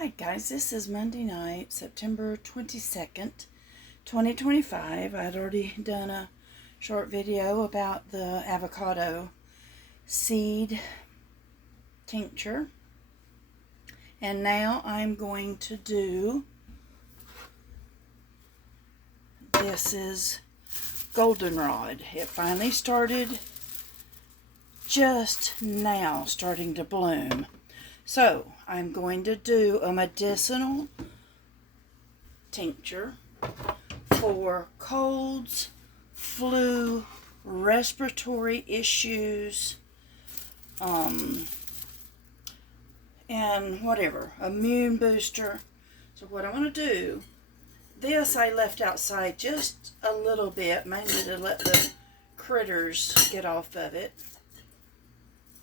Hi guys, this is Monday night, September 22nd, 2025. I'd already done a short video about the avocado seed tincture. And now I'm going to do, this is Goldenrod. It finally started just now starting to bloom. So, I'm going to do a medicinal tincture for colds, flu, respiratory issues, and whatever, immune booster. So what I want to do, this I left outside just a little bit, mainly to let the critters get off of it.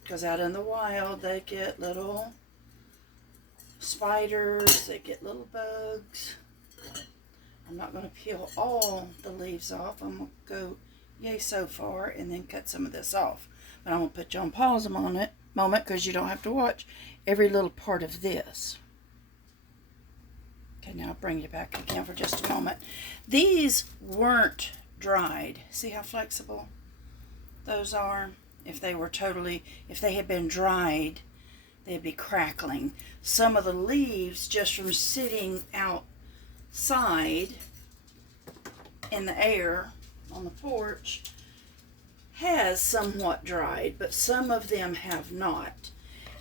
Because out in the wild, they get little spiders, they get little bugs. I'm not going to peel all the leaves off. I'm going to go yay so far and then cut some of this off. But I'm going to put you on pause a moment because you don't have to watch every little part of this. Okay, now I'll bring you back again for just a moment. These weren't dried. See how flexible those are? If they had been dried, they'd be crackling. Some of the leaves, just from sitting outside in the air on the porch, has somewhat dried, but some of them have not.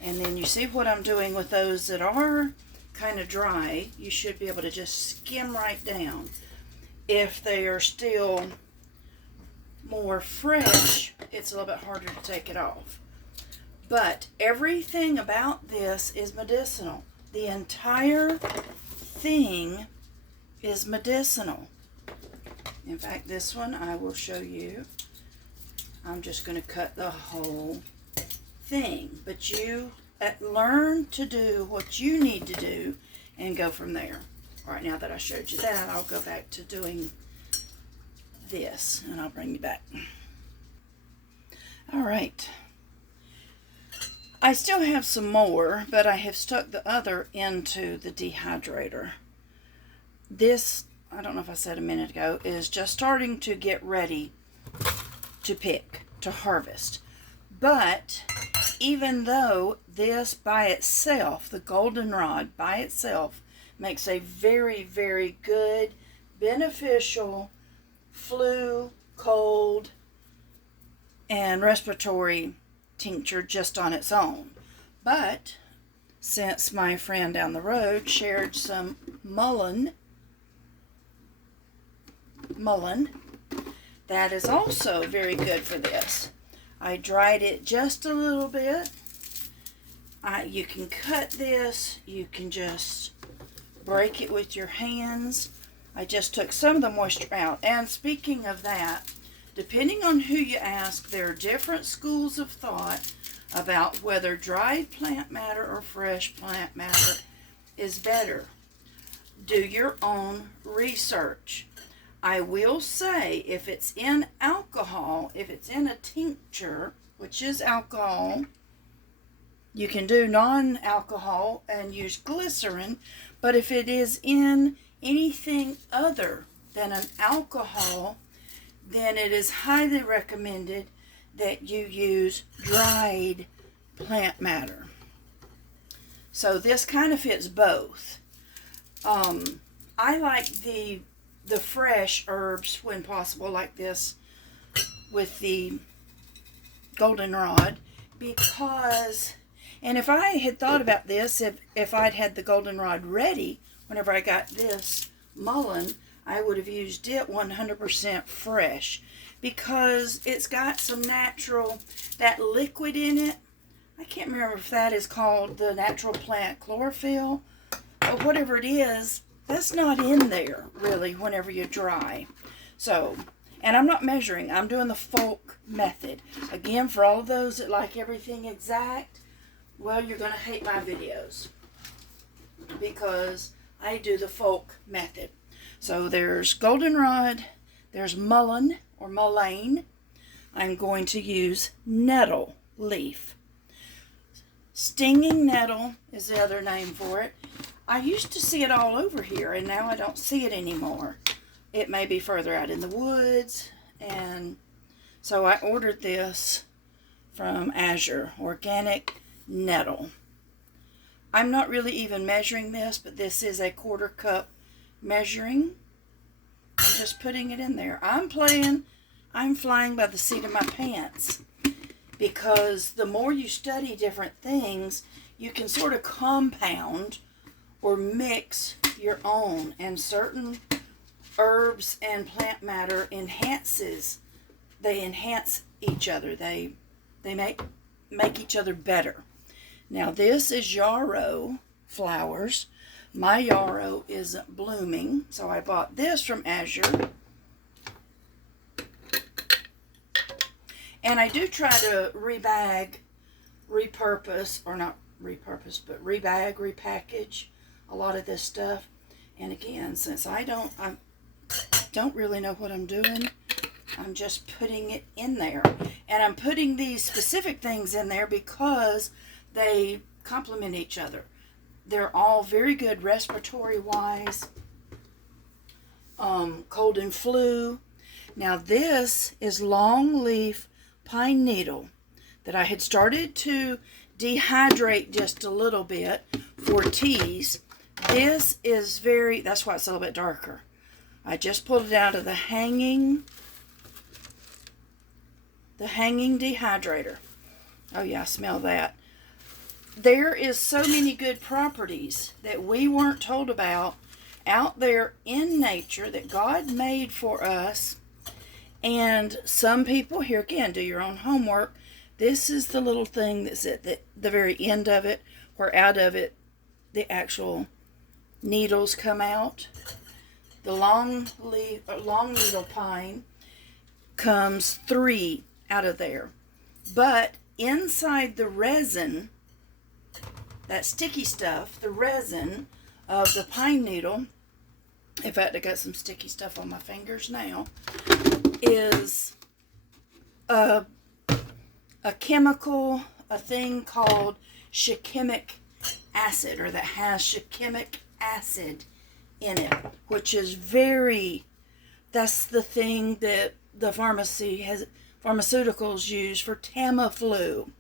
And then you see what I'm doing with those that are kind of dry. You should be able to just skim right down. If they are still more fresh, it's a little bit harder to take it off. But everything about this is medicinal. The entire thing is medicinal. In fact, this one I will show you. I'm just going to cut the whole thing. But you learn to do what you need to do and go from there. All right, now that I showed you that, I'll go back to doing this and I'll bring you back. All right. I still have some more, but I have stuck the other into the dehydrator. This, I don't know if I said a minute ago, is just starting to get ready to pick, to harvest. But even though this by itself, the goldenrod by itself, makes a very, very good, beneficial flu, cold, and respiratory tincture just on its own. But since my friend down the road shared some mullein, that is also very good for this. I dried it just a little bit. You can cut this, you can just break it with your hands. I just took some of the moisture out. And speaking of that, depending on who you ask, there are different schools of thought about whether dried plant matter or fresh plant matter is better. Do your own research. I will say, if it's in alcohol, if it's in a tincture, which is alcohol, you can do non-alcohol and use glycerin, but if it is in anything other than an alcohol, then it is highly recommended that you use dried plant matter. So this kind of fits both. I like the fresh herbs when possible, like this with the goldenrod, because, and if I had thought about this, if I'd had the goldenrod ready whenever I got this mullein, I would have used it 100% fresh, because it's got some natural, that liquid in it. I can't remember if that is called the natural plant chlorophyll, but whatever it is, that's not in there really whenever you dry. So, and I'm not measuring, I'm doing the folk method. Again, for all of those that like everything exact, well, you're going to hate my videos, because I do the folk method. So there's goldenrod, there's mullein or mullein. I'm going to use nettle leaf. Stinging nettle is the other name for it. I used to see it all over here, and now I don't see it anymore. It may be further out in the woods, and so I ordered this from Azure, organic nettle. I'm not really even measuring this, but this is a 1/4 cup measuring. I'm just putting it in there. I'm flying by the seat of my pants, because the more you study different things, you can sort of compound or mix your own, and certain herbs and plant matter enhance each other. They make each other better. Now this is yarrow flowers. My yarrow isn't blooming, so I bought this from Azure. And I do try to rebag, repurpose, or not repurpose, but rebag, repackage a lot of this stuff. And again, since I don't really know what I'm doing, I'm just putting it in there. And I'm putting these specific things in there because they complement each other. They're all very good respiratory wise, cold and flu. Now this is long leaf pine needle that I had started to dehydrate just a little bit for teas. This is that's why it's a little bit darker. I just pulled it out of the hanging dehydrator. Oh yeah, I smell that. There is so many good properties that we weren't told about out there in nature that God made for us. And some people, here again, do your own homework. This is the little thing that's at the very end of it, where out of it the actual needles come out. The long needle pine comes 3 out of there. But inside the resin, that sticky stuff, the resin of the pine needle, in fact, I got some sticky stuff on my fingers now, is a chemical, a thing called shikimic acid, or that has shikimic acid in it, which is that's the thing that the pharmaceuticals use for Tamiflu.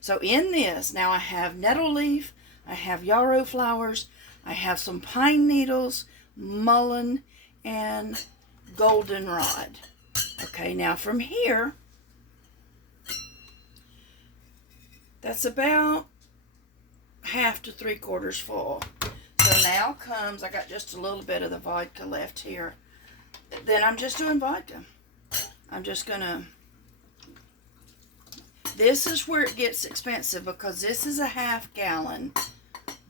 So in this, now I have nettle leaf, I have yarrow flowers, I have some pine needles, mullein, and goldenrod. Okay, now from here, that's about 1/2 to 3/4 full. So now comes, I got just a little bit of the vodka left here. Then I'm just doing vodka. I'm just gonna, this is where it gets expensive, because this is a 1/2 gallon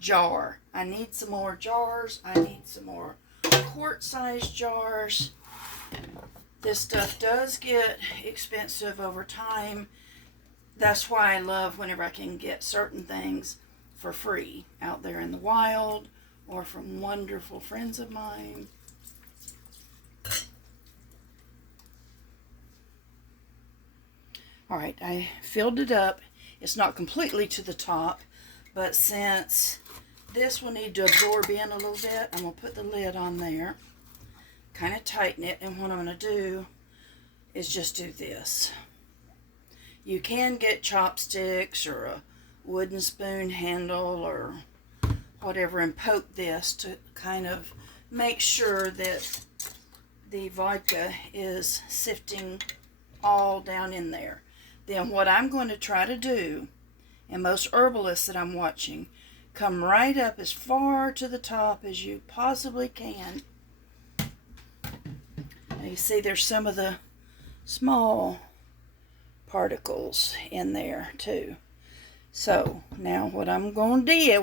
jar. I need some more jars. I need some more quart-sized jars. This stuff does get expensive over time. That's why I love whenever I can get certain things for free out there in the wild, or from wonderful friends of mine. All right, I filled it up. It's not completely to the top, but since this will need to absorb in a little bit, I'm going to put the lid on there, kind of tighten it, and what I'm going to do is just do this. You can get chopsticks or a wooden spoon handle or whatever and poke this to kind of make sure that the vodka is sifting all down in there. Then what I'm going to try to do, and most herbalists that I'm watching, come right up as far to the top as you possibly can. Now you see there's some of the small particles in there too. So now what I'm going to do,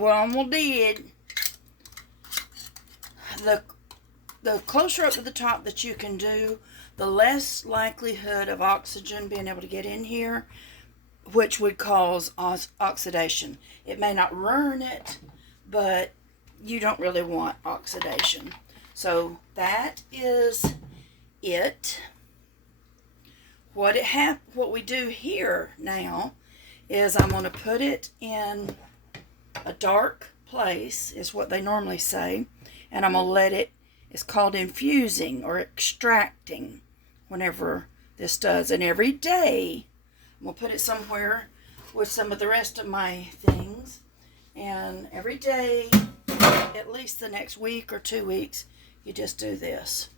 the closer up to the top that you can do, the less likelihood of oxygen being able to get in here, which would cause oxidation. It may not ruin it, but you don't really want oxidation. So that is it. What we do here now is I'm going to put it in a dark place, is what they normally say. And I'm going to let it, it's called infusing or extracting whenever this does. And every day, I'm going to put it somewhere with some of the rest of my things. And every day, at least the next week or 2 weeks, you just do this.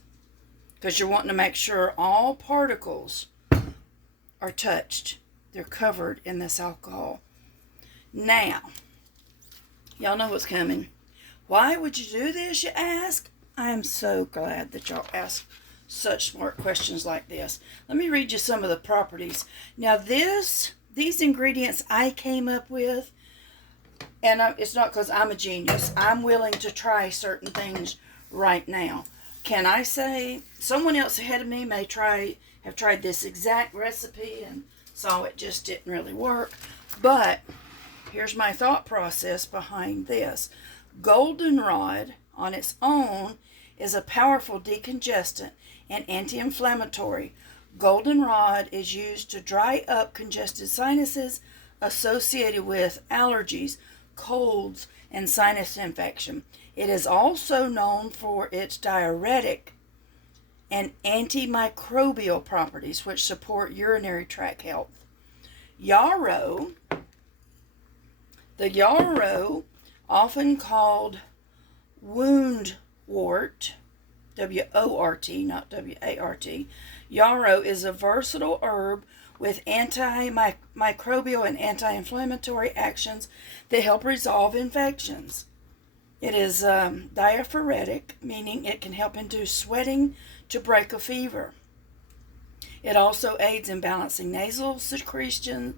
Because you're wanting to make sure all particles are touched. They're covered in this alcohol. Now, y'all know what's coming. Why would you do this, you ask? I am so glad that y'all ask such smart questions like this. Let me read you some of the properties. Now these ingredients I came up with, and it's not because I'm a genius. I'm willing to try certain things right now. Can I say someone else ahead of me may have tried this exact recipe and saw it just didn't really work. But here's my thought process behind this. Goldenrod on its own is a powerful decongestant and anti-inflammatory. Goldenrod is used to dry up congested sinuses associated with allergies, colds, and sinus infection. It is also known for its diuretic and antimicrobial properties, which support urinary tract health. Yarrow, the yarrow, often called woundwort, W-O-R-T, not W-A-R-T. Yarrow is a versatile herb with antimicrobial and anti-inflammatory actions that help resolve infections. It is diaphoretic, meaning it can help induce sweating to break a fever. It also aids in balancing nasal secretions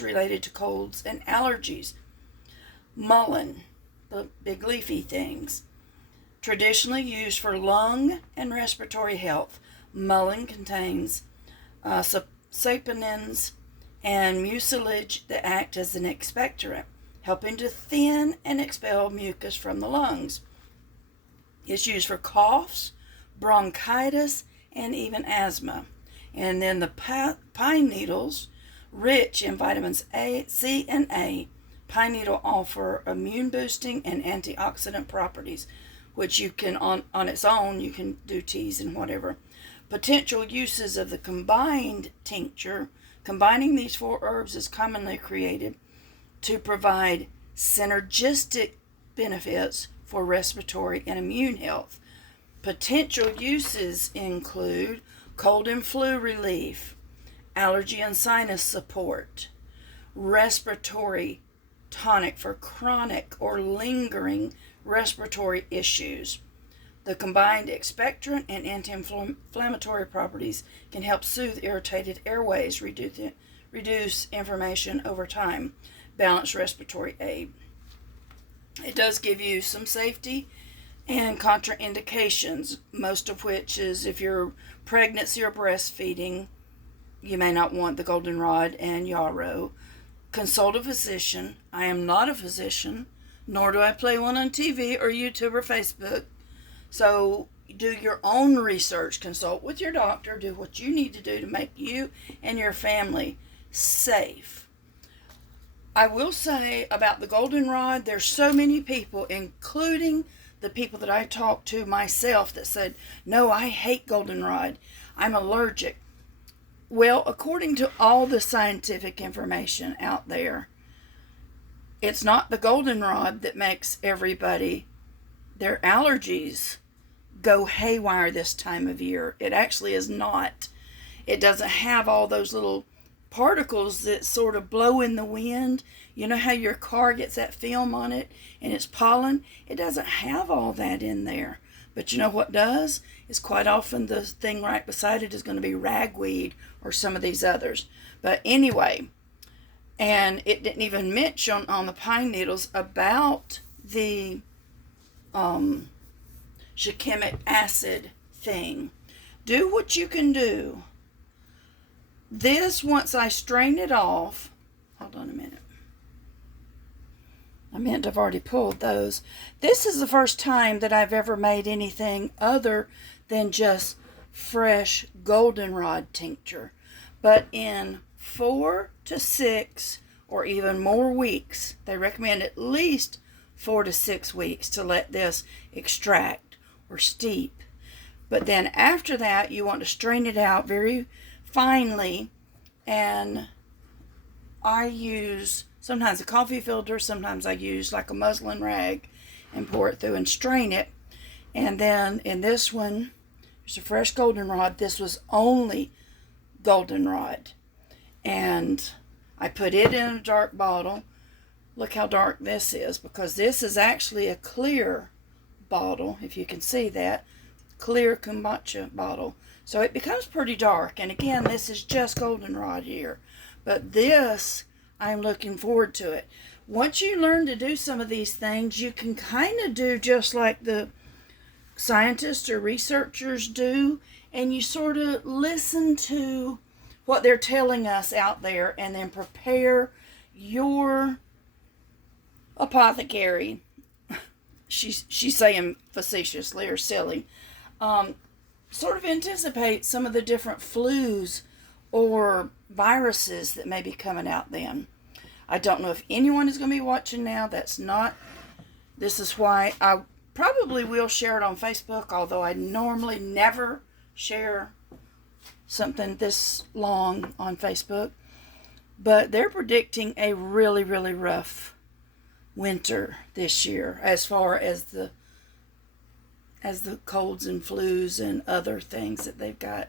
related to colds and allergies. Mullein, the big leafy things, traditionally used for lung and respiratory health. Mullein contains saponins and mucilage that act as an expectorant, helping to thin and expel mucus from the lungs. It's used for coughs, bronchitis, and even asthma. And then the pine needles, rich in vitamins A, C, and A. Pine needle offer immune boosting and antioxidant properties, which you can, on its own, you can do teas and whatever. Potential uses of the combined tincture. Combining these 4 herbs is commonly created to provide synergistic benefits for respiratory and immune health. Potential uses include cold and flu relief, allergy and sinus support, respiratory tonic for chronic or lingering respiratory issues. The combined expectorant and anti-inflammatory properties can help soothe irritated airways, reduce inflammation over time, balance respiratory aid. It does give you some safety and contraindications, most of which is if you're pregnancy or breastfeeding, you may not want the goldenrod and yarrow. Consult a physician. I am not a physician, nor do I play one on TV or YouTube or Facebook. So do your own research. Consult with your doctor. Do what you need to do to make you and your family safe. I will say about the goldenrod, there's so many people, including the people that I talked to myself, that said, no, I hate goldenrod. I'm allergic. Well, according to all the scientific information out there, it's not the goldenrod that makes everybody, their allergies go haywire this time of year. It actually is not. It doesn't have all those little particles that sort of blow in the wind. You know how your car gets that film on it and it's pollen? It doesn't have all that in there. But you know what does? Is quite often the thing right beside it is going to be ragweed or some of these others. But anyway, and it didn't even mention on the pine needles about the shikimic acid thing. Do what you can do. This, once I strain it off, hold on a minute. I meant I've already pulled those. This is the first time that I've ever made anything other than just fresh goldenrod tincture. But in 4 to 6 or even more weeks. They recommend at least 4 to 6 weeks to let this extract or steep. But then after that, you want to strain it out very finely, and I use sometimes a coffee filter, sometimes I use like a muslin rag and pour it through and strain it. And then in this one, there's a fresh goldenrod. This was only goldenrod. And I put it in a dark bottle. Look how dark this is, because this is actually a clear bottle, if you can see that. Clear kombucha bottle. So it becomes pretty dark. And again, this is just goldenrod here. But this, I'm looking forward to it. Once you learn to do some of these things, you can kind of do just like the scientists or researchers do, and you sort of listen to what they're telling us out there and then prepare your apothecary. She's saying facetiously or silly. Sort of anticipate some of the different flus or viruses that may be coming out then. I don't know if anyone is going to be watching now. That's not. This is why I probably will share it on Facebook, although I normally never share something this long on Facebook. But they're predicting a really, really rough winter this year as far as the colds and flus and other things that they've got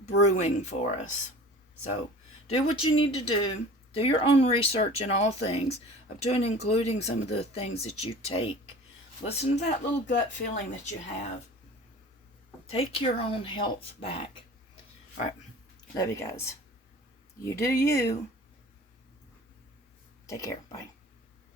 brewing for us. So do what you need to do. Do your own research in all things, up to and including some of the things that you take. Listen to that little gut feeling that you have. Take your own health back. All right. Love you guys. You do you. Take care. Bye.